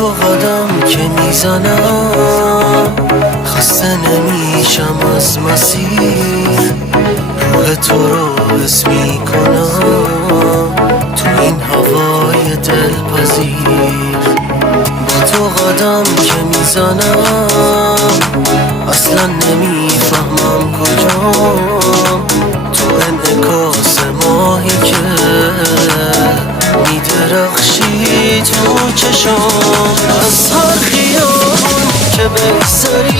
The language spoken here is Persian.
تو قدم که میزنم خسته نمیشم از مسیر، روح تو رو حس میکنم تو این هوای دلپذیر. با تو قدم که میزنم اصلا نمیفهمم کجام، تو انعکاس ماهی که میدرخشی تو چشام. از هر خیابون که بگذری